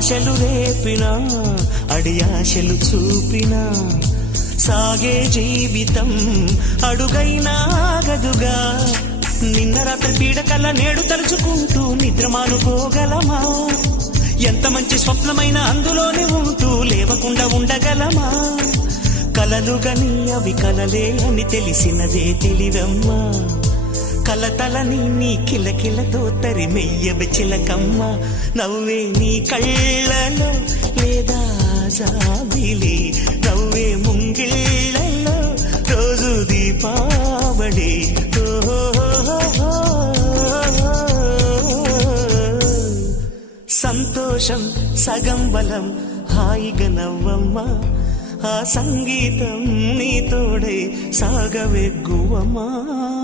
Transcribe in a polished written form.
ఆశలు రేపినా అడియాశలు చూపినా సాగే జీవితం అడుగైనా ఆగదుగా. నిన్న రాత్రి పీడకల నేడు తలుచుకుంటూ నిద్రమానుకోగలమా? ఎంత మంచి స్వప్నమైన అందులోనే ఉంటూ లేవకుండా ఉండగలమా? కలలుగని అవి కలలే అని తెలిసినదే తెలివమ్మా. కలతలని నీ కిలకిలతో తరిమెయ్యవి చిలకమ్మ. నవ్వే నీ కళ్ళలో లేదా జాబిలి, నవ్వే ముంగిళ్ళలో రోజు దీపావళి. సంతోషం సగం బలం, హాయిగా నవ్వమ్మా. ఆ సంగీతం నీ తోడై సాగవెగ్గువమ్మా.